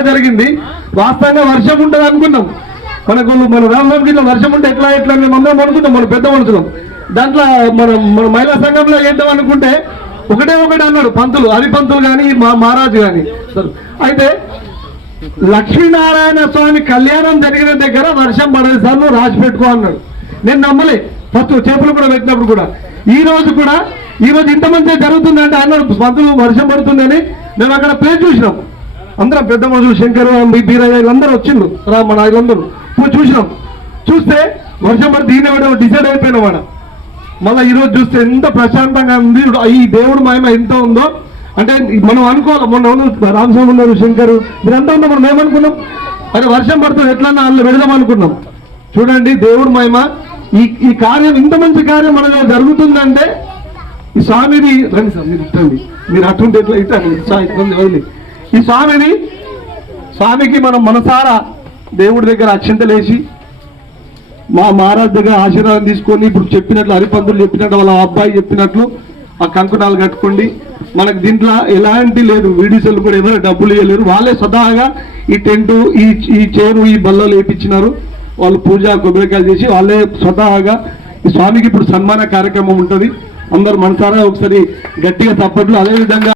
కూడా జరిగింది. వాస్తవంగా వర్షం ఉంటుంది అనుకున్నాం. మనకు మన రామరామ్ గిట్ల వర్షం ఉంటే ఎట్లా ఎట్లా మేము అందరం అనుకుంటాం మన పెద్ద మనుషులం. దాంట్లో మన మన మహిళా సంఘంలో ఏంటో అనుకుంటే ఒకటే ఒకటి అన్నాడు పంతులు హరిపంతులు కానీ మా మహారాజు కానీ అయితే లక్ష్మీనారాయణ స్వామి కళ్యాణం జరిగిన దగ్గర వర్షం పడదు సార్ నువ్వు రాసి పెట్టుకో అన్నాడు. నేను నమ్మలే ఫస్ట్ చేపలు కూడా పెట్టినప్పుడు కూడా. ఈ రోజు కూడా ఈ రోజు ఇంత జరుగుతుందంటే అన్నాడు పంతులు వర్షం పడుతుందని మేము అక్కడ పేరు చూసినాం. అందరం పెద్ద మనుషులు శంకర్ మీ బీరయ్య వీళ్ళందరూ వచ్చిండు రామణ వీళ్ళందరూ. పోయి చూసినాం. చూస్తే వర్షం పడితే ఈయన డిసైడ్ అయిపోయినా వాడు మళ్ళీ ఈ రోజు చూస్తే ఎంత ప్రశాంతంగా ఉంది. ఈ దేవుడు మహిమ ఎంత ఉందో అంటే మనం అనుకోవాలి. మొన్న ఉన్న రామస్వామి ఉన్నారు శంకరు. మీరంతా ఉన్నాం మనం ఏమనుకున్నాం? అరే వర్షం పడుతుంది ఎట్లన్నా వాళ్ళు వెళదాం అనుకున్నాం. చూడండి దేవుడు మహిమ. ఈ ఈ కార్యం ఇంత మంచి కార్యం మనలో జరుగుతుందంటే ఈ స్వామిది రండి సార్ మీరు ఇట్టండి. మీరు అటుంటే ఎట్లా ఇట్టండి ఇబ్బంది వదిలి ఈ స్వామిని స్వామికి మనం మనసారా దేవుడి దగ్గర అక్షింతలేసి మా మహారాజ్ దగ్గర ఆశీర్వాదం తీసుకొని ఇప్పుడు చెప్పినట్లు హరిపంతులు చెప్పినట్టు వాళ్ళ అబ్బాయి చెప్పినట్లు ఆ కంకణాలు కట్టుకోండి. మనకు దీంట్లో ఎలాంటి లేదు వీడియోలు కూడా ఎవరు డబ్బులు ఇవ్వలేరు. వాళ్ళే సదాగా ఈ టెంటు ఈ ఈ చేరు ఈ బల్లలు వేపించినారు. వాళ్ళు పూజ కొబ్బరికాయలు చేసి వాళ్ళే స్వతహాగా ఈ స్వామికి ఇప్పుడు సన్మాన కార్యక్రమం ఉంటుంది. అందరు మనసారా ఒకసారి గట్టిగా తప్పట్లు అదేవిధంగా